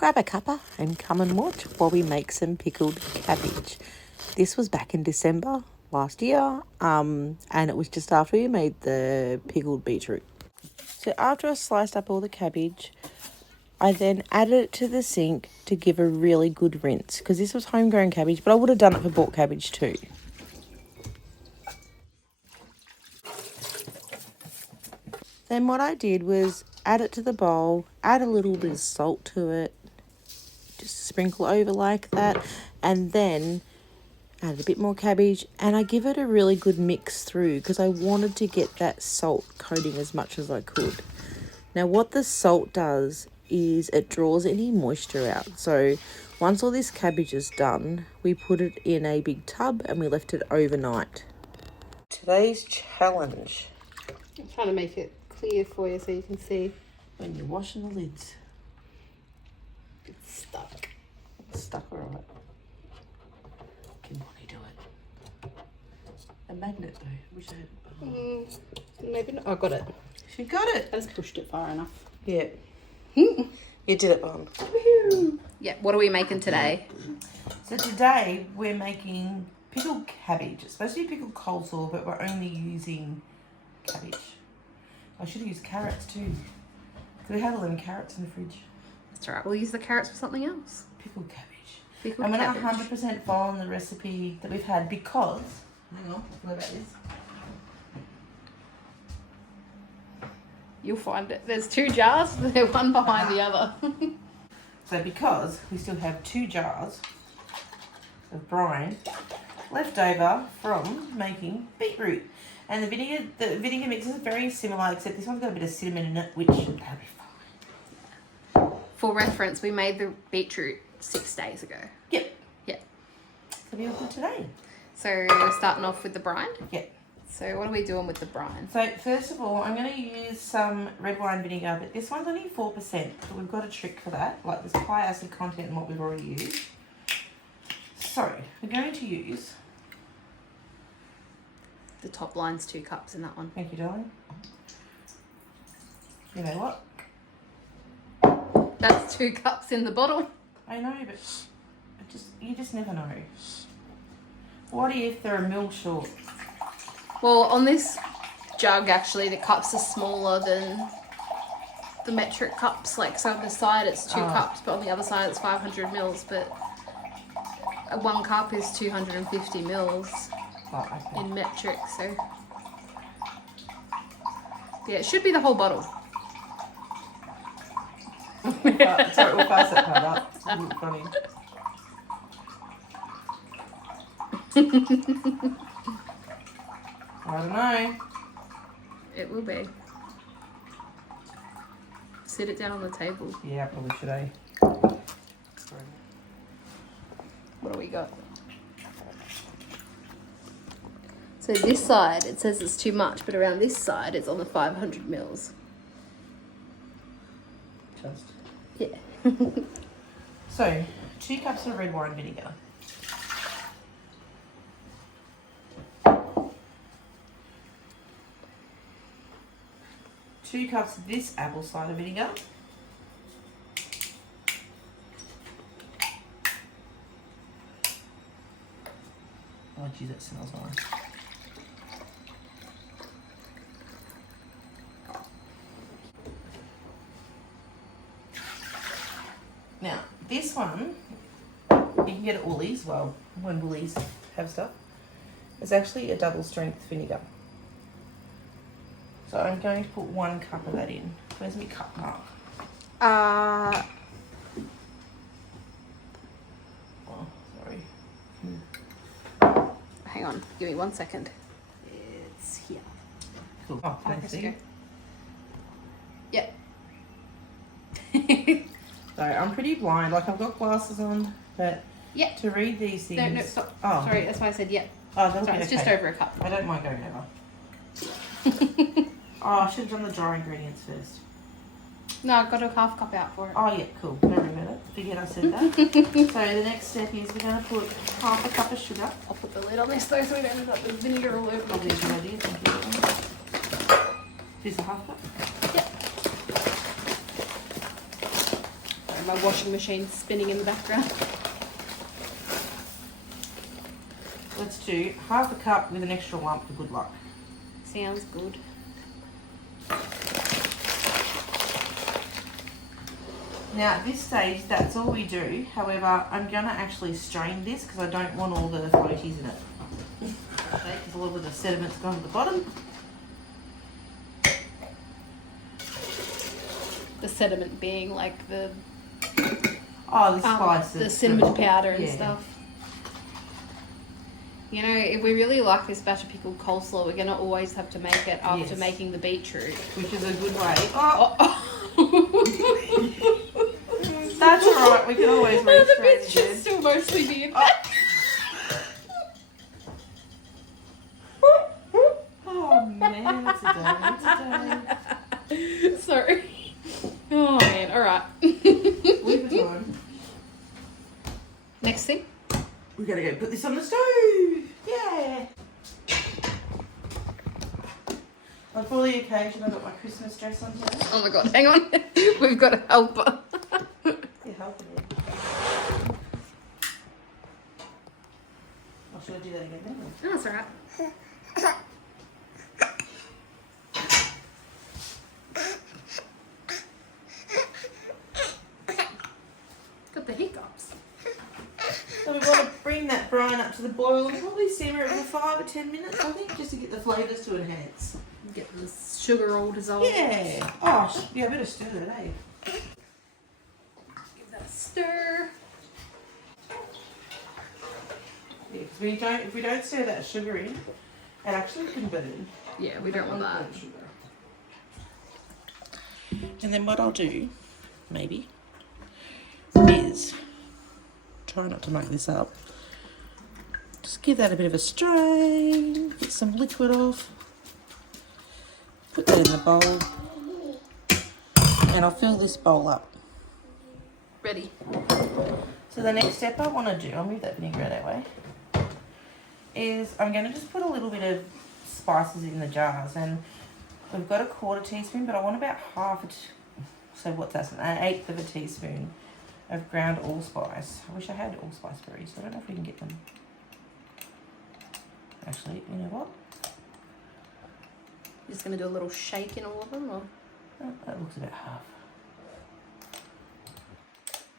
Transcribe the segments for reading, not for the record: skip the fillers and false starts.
grab a cuppa and come and watch while we make some pickled cabbage. This was back in December last year, and it was just after we made the pickled beetroot. So after I sliced up all the cabbage, I then added it to the sink to give a really good rinse, because this was homegrown cabbage, but I would have done it for bought cabbage too. Then what I did was add it to the bowl, add a little bit of salt to it, just sprinkle over like that, and then add a bit more cabbage, and I give it a really good mix through because I wanted to get that salt coating as much as I could. Now what the salt does is it draws any moisture out. So once all this cabbage is done, we put it in a big tub and we left it overnight. Today's challenge. I'm trying to make it clear for you so you can see. When you're washing the lids. It's stuck. It's stuck, alright. Can Bonnie do it? A magnet though. Wish I had. Maybe not. I got it. She got it. I just pushed it far enough. Yeah. You did it, Bon. Yeah, what are we making today? So today we're making pickled cabbage. It's supposed to be pickled coleslaw, but we're only using cabbage. I should have used carrots too. Because we have 11 carrots in the fridge. That's all right. We'll use the carrots for something else. Pickled cabbage. Pickled I'm cabbage. going to 100% follow the recipe that we've had because... Hang on, what about this? You'll find it. There's 2 jars. They're one behind the other. So because we still have 2 jars of brine left over from making beetroot. And the vinegar mix is very similar, except this one's got a bit of cinnamon in it, which that'll be fine. For reference, we made the beetroot 6 days ago. Yep. Yep. So be all good today. So we're starting off with the brine. Yep. So what are we doing with the brine? So first of all, I'm going to use some red wine vinegar, but this one's only 4%. But we've got a trick for that. Like there's high acid content in what we've already used. So we're going to use... The top line's 2 cups in that one. Thank you, darling. You know what? That's 2 cups in the bottle. I know, but you just never know. What if they're a mil short? Well, on this jug, actually, the cups are smaller than the metric cups. Like, so on the side it's 2 cups, but on the other side it's 500 mils. But 1 cup is 250 mils in metric. So, yeah, it should be the whole bottle. Sorry, we'll pass that part up. It's a little funny. I don't know. It will be. Sit it down on the table. Yeah, probably should, eh? What do we got? So this side, it says it's too much, but around this side, it's on the 500 mils. Just. Yeah. So, 2 cups of red wine vinegar. Two cups of this apple cider vinegar. Oh geez, that smells nice. Now, this one, you can get at Woolies, well, when Woolies have stuff. It's actually a double strength vinegar. So I'm going to put 1 cup of that in. Where's my cup mark? Oh, sorry. Hang on, give me 1 second. It's here. Cool. Oh, can I Let's see? go. Yep. So I'm pretty blind. Like I've got glasses on, but Yep. to read these things. No, stop. Oh. Sorry, that's why I said yep. Oh, that'll Sorry, be it's okay. just over a cup. I don't mind going over. Oh, I should have done the dry ingredients first. No, I got a half cup out for it. Oh yeah, cool. Don't worry about it. Forget I said that. So the next step is we're going to put half a cup of sugar. I'll put the lid on this though so we don't end up with vinegar all over the Probably a good idea. Thank you. Here's a half cup. Yep. my washing machine spinning in the background. Let's do half a cup with an extra lump for good luck. Sounds good. Now at this stage, that's all we do. However, I'm going to actually strain this because I don't want all the floaties in it. Okay, because a lot of the sediment's gone to the bottom. The sediment being like the spices. the cinnamon powder and yeah. stuff. You know, if we really like this batch of pickled coleslaw, we're going to always have to make it after making the beetroot. Which is a good way. That's alright, we can always The re-strain bits should again. still mostly be in Oh man, it's a day. Sorry. Oh man, alright. Leave it on. Next thing. We gotta go put this on the stove. Yeah. And for the occasion, I've got my Christmas dress on today. Oh my god, hang on. We've got a helper. You're helping me. Oh, should I do that again then? Oh, that's alright. Got the hiccups. So we want to bring that brine up to the boil and probably simmer it for 5 or 10 minutes, I think, just to get the flavours to enhance. Get the sugar all dissolved. Yeah. Oh, yeah, a bit of stir it, eh? Give that a stir. Yeah, because if we don't stir that sugar in, it actually can burn. Yeah, we don't want that. And then what I'll do, maybe, is try not to muck this up. Just give that a bit of a strain, get some liquid off, put that in the bowl, and I'll fill this bowl up. Ready. So the next step I want to do, I'll move that vinegar that way, is I'm going to just put a little bit of spices in the jars, and we've got a 1/4 teaspoon, but I want about so what's that, an 1/8 of a teaspoon of ground allspice. I wish I had allspice berries, I don't know if we can get them. Actually, you know what? You're just going to do a little shake in all of them, or? Oh, that looks about half.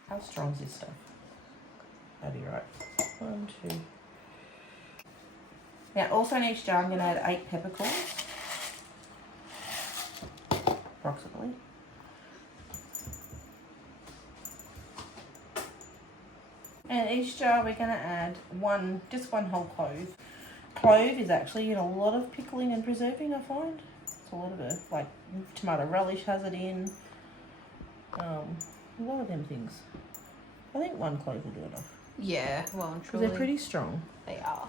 How strong is this stuff? That'd be right. 1, 2. Now, also in each jar, I'm going to add 8 peppercorns, approximately. And in each jar, we're going to add just one whole clove. Clove is actually in a lot of pickling and preserving, I find. It's a lot of it, like tomato relish has it in. A lot of them things. I think 1 clove will do enough. Yeah, well and Because truly. they're pretty strong. They are.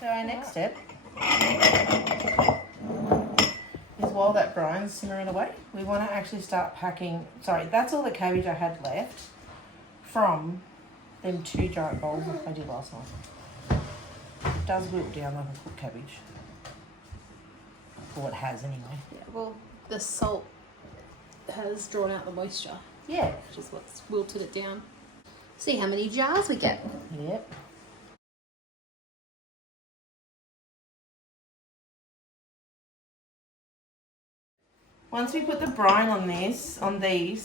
So our next step is while that brine's simmering away, we want to actually start packing. Sorry, that's all the cabbage I had left from them 2 giant bowls that I did last night. It does wilt down like a cooked cabbage. Or it has anyway. Yeah, well, the salt has drawn out the moisture, Yeah. which is what's wilted it down. See how many jars we get. Yep. Once we put the brine on these,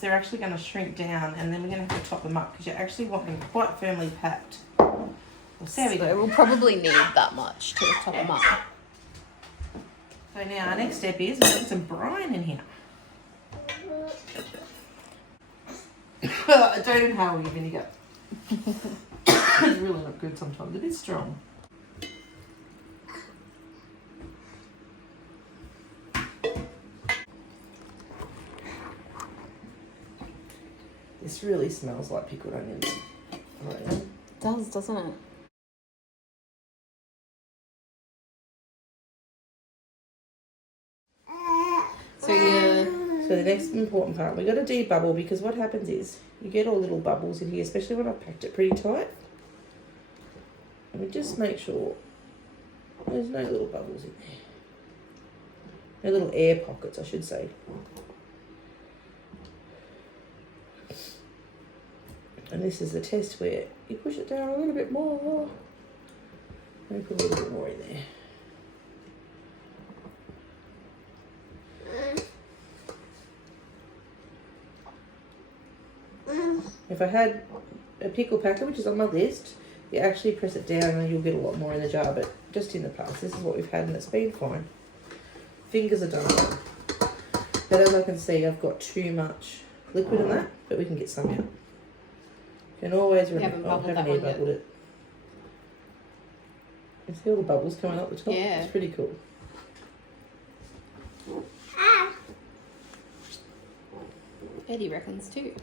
they're actually going to shrink down, and then we're going to have to top them up because you actually want them quite firmly packed. Well, there we So go. we'll probably need that much to top them up. So now our next step is we're putting some brine in here. Don't inhale your vinegar. It's really not good sometimes. A bit strong. This really smells like pickled onions. It does, doesn't it? So yeah. So the next important part, we got to debubble because what happens is you get all little bubbles in here, especially when I packed it pretty tight. And we just make sure there's no little bubbles in there. No little air pockets, I should say. And this is the test where you push it down a little bit more. Let me put a little bit more in there. If I had a pickle packer, which is on my list, you actually press it down and you'll get a lot more in the jar, but just in the past, this is what we've had and it's been fine. Fingers are done. But as I can see, I've got too much liquid in that, but we can get some out. You can always remember. I haven't even bubbled it. You see all the bubbles coming up the top? Yeah. It's pretty cool. Eddie reckons too.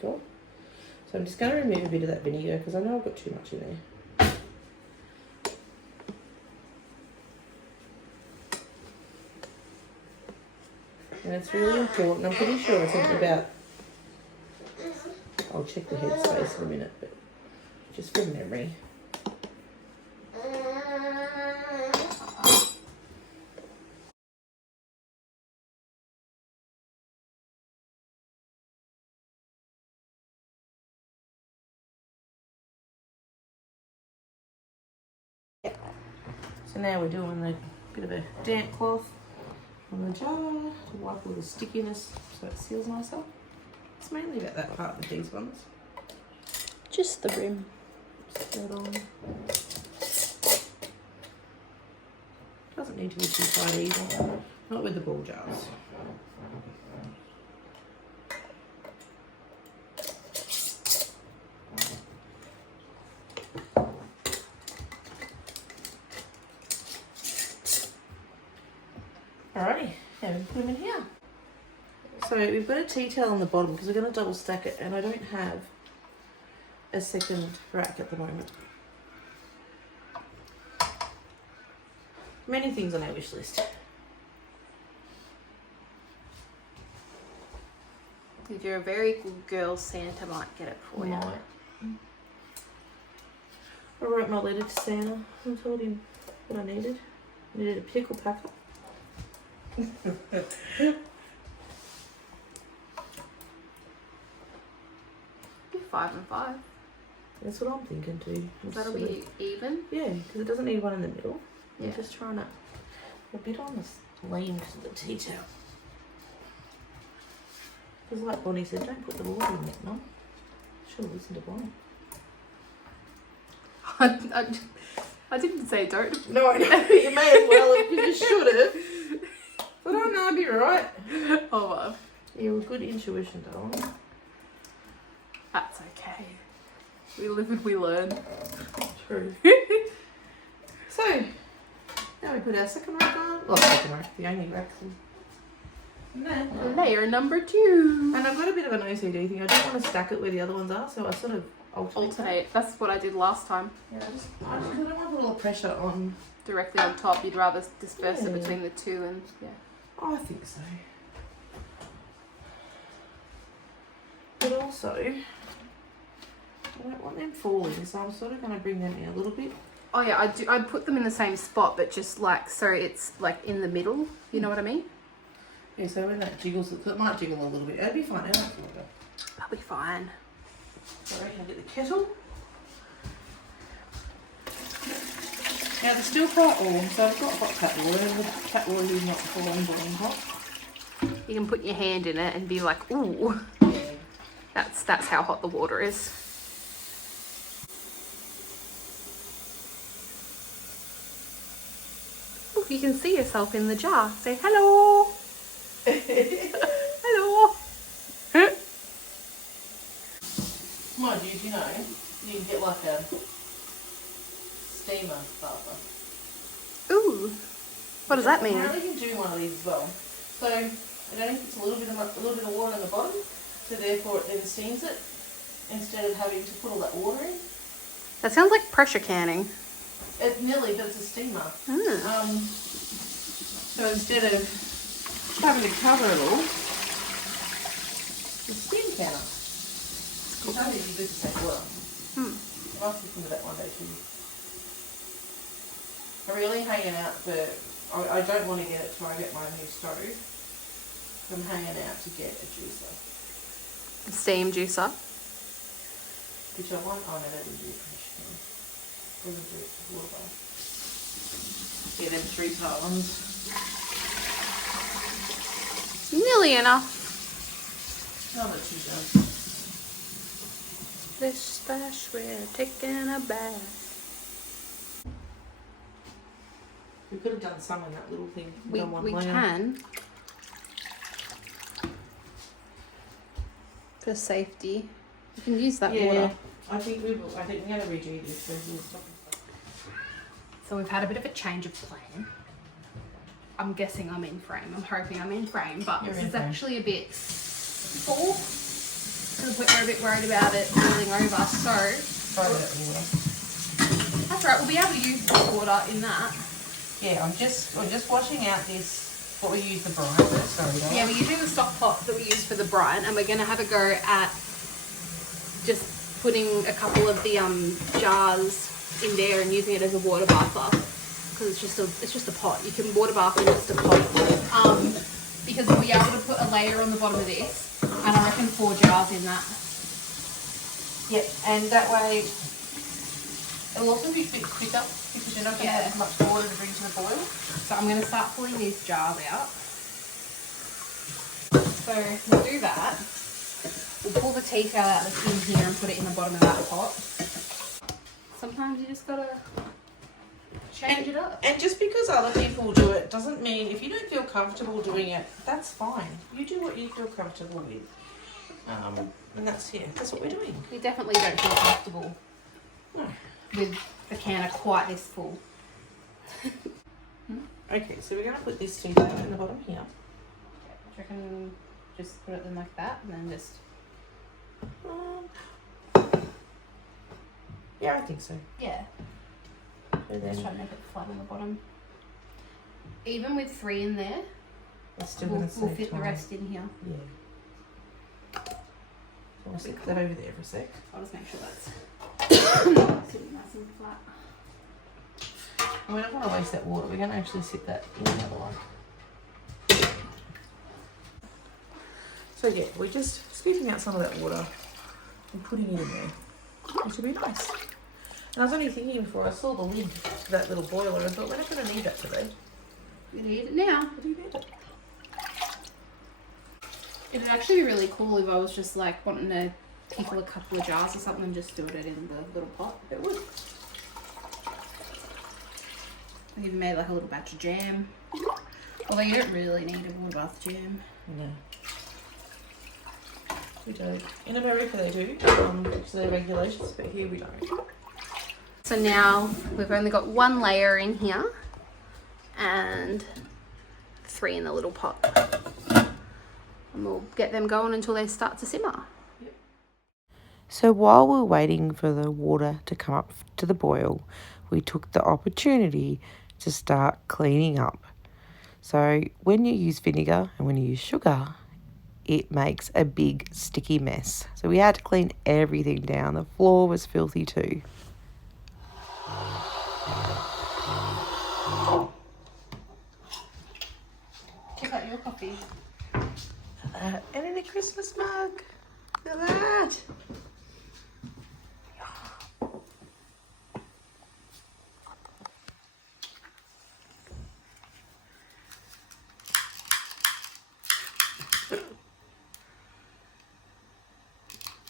Cool. So I'm just going to remove a bit of that vinegar because I know I've got too much in there. And it's really important. I'm pretty sure it's about, I'll check the head space in a minute, but just from memory. So now we're doing a bit of a damp cloth on the jar to wipe all the stickiness so it seals nicer. It's mainly about that part with these ones. Just the rim. Stick that on. Doesn't need to be too tight either. Not with the ball jars. Alrighty, now we put them in here. So we've got a tea towel on the bottom because we're going to double stack it and I don't have a second rack at the moment. Many things on our wish list. If you're a very good girl, Santa might get it for you. I wrote my letter to Santa and told him what I needed. I needed a pickle packer. 5 and 5. That's what I'm thinking too. That'll be even? Yeah, because it doesn't need one in the middle. Yeah. I'm just trying to a bit on this lean because of the tea towel. Because like Bonnie said, don't put the water in it, Mum. She'll listen to Bonnie. I didn't say don't. No, I know. You may as well have. You should have. But I know I'd be right. Oh well. You're a good intuition, darling. That's okay. We live and we learn. True. So, now we put our second rack on. Well, second rack, the only rack. Layer number 2. And I've got a bit of an OCD thing. I don't want to stack it where the other ones are, so I sort of alternate. That's what I did last time. Yeah, I don't want to put a lot of pressure on. Directly on top, you'd rather disperse it between the two and yeah. I think so. But also, I don't want them falling, so I'm sort of going to bring them in a little bit. Oh yeah, I'd put them in the same spot, but just like, so it's like in the middle, you know what I mean? Yeah, so when that jiggles, it might jiggle a little bit. It'll be fine, it'll That'll be fine. So I reckon I'll get the kettle. Now they're still quite warm, so I've got hot tap water, and the tap water is not boiling hot. You can put your hand in it and be like, ooh. Yeah. That's how hot the water is. Look, you can see yourself in the jar. Say hello. Hello. Mind you know, you can get like a steamer starter. Ooh. What does that mean? Apparently you can do one of these as well. So it only puts a little bit of water in the bottom, so therefore it then steams it instead of having to put all that water in. That sounds like pressure canning. It nearly, but it's a steamer. Mm. So instead of having to cover it all, the steam canner. It's only you do the same water. Hmm. I must look into that one day too. I'm really hanging out for. I don't want to get it till I get my new stove. I'm hanging out to get a juicer. steam juicer. Which I want on it every year. We'll do it for water bath. Yeah, them 3-part ones. Nearly enough. No, not too bad. This splash, we're taking a bath. We could have done some in that little thing. We can. For safety. You can use that water. I think we will. I think we're going to redo this. So we've had a bit of a change of plan. I'm guessing I'm in frame. I'm hoping I'm in frame, but this is actually a bit full. To the point where we're a bit worried about it boiling over. So that's right. We'll be able to use the water in that. Yeah, I'm just washing out this. What we use the brine for. Sorry, guys. Yeah, we're using the stock pot that we use for the brine, and we're going to have a go at just putting a couple of the jars in there and using it as a water bather, because it's just a pot. You can water bath in just a pot. Because we'll be able to put a layer on the bottom of this, and I reckon 4 jars in that. Yep, and that way it'll also be a bit quicker because you're not going to have as much water to bring to the boil. So I'm going to start pulling these jars out. So we'll do that. We'll pull the tea towel out that's in here and put it in the bottom of that pot. Sometimes you just gotta change it up. And just because other people do it doesn't mean if you don't feel comfortable doing it, that's fine. You do what you feel comfortable with. And that's what we're doing. We definitely don't feel comfortable No. with the canner quite this full. Okay, so we're going to put this tea towel in the bottom here. I reckon just put it in like that and then just... yeah, I think so. Yeah. So then Just try to make it flat on the bottom. Even with 3 in there, we'll fit the rest in here. Yeah. So we'll stick that over there for a sec. I'll just make sure that's sitting nice and flat. And we don't want to waste that water. We're going to actually sit that in the other one. So yeah, we're just scooping out some of that water and putting it in there, which will be nice. And I was only thinking before I saw the lid to that little boiler and I thought we're not going to need that today. We need it now. But you need it. It'd actually be really cool if I was just like wanting to pickle a couple of jars or something and just do it in the little pot. It would. I even made like a little batch of jam. Although you don't really need a water bath jam. No. We don't. In America they do, because they're regulations, but here we don't. So now we've only got 1 layer in here and 3 in the little pot. And we'll get them going until they start to simmer. Yep. So while we're waiting for the water to come up to the boil, we took the opportunity to start cleaning up. So when you use vinegar and when you use sugar, it makes a big sticky mess. So we had to clean everything down. The floor was filthy too. Check out your coffee. And in a Christmas mug. Look at that.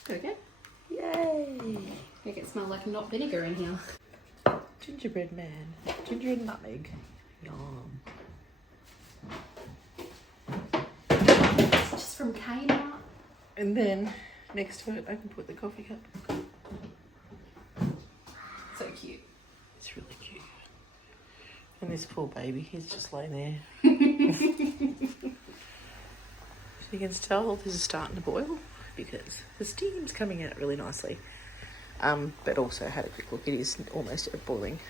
Go again. Yay. Make it smell like not vinegar in here. Gingerbread man. Ginger and nutmeg. Yum. It's just from Kmart. And then next to it I can put the coffee cup. So cute. It's really cute. And this poor baby, he's just laying there. So you can tell this is starting to boil because the steam's coming out really nicely. But also had a quick look, it is almost at boiling.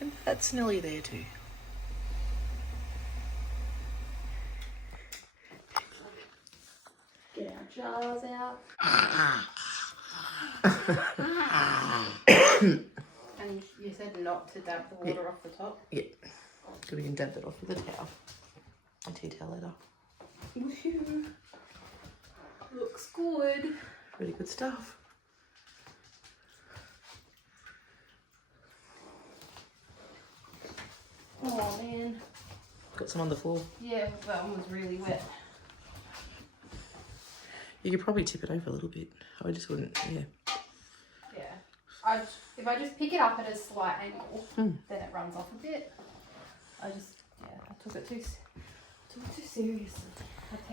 And that's nearly there too. Get our jars out. And you said not to dab the water off the top? Yeah. So we can dab that off with a towel. A tea towel later. Woohoo. Looks good. Really good stuff. Oh man. Got some on the floor. Yeah, that one was really wet. You could probably tip it over a little bit. I just wouldn't, yeah. Yeah. If I just pick it up at a slight angle, then it runs off a bit. I took it too seriously.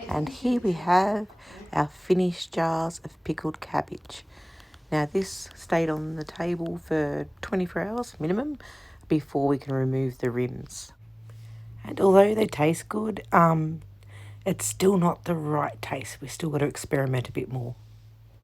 And here we have our finished jars of pickled cabbage. Now this stayed on the table for 24 hours minimum before we can remove the rims. And although they taste good, it's still not the right taste. We've still got to experiment a bit more.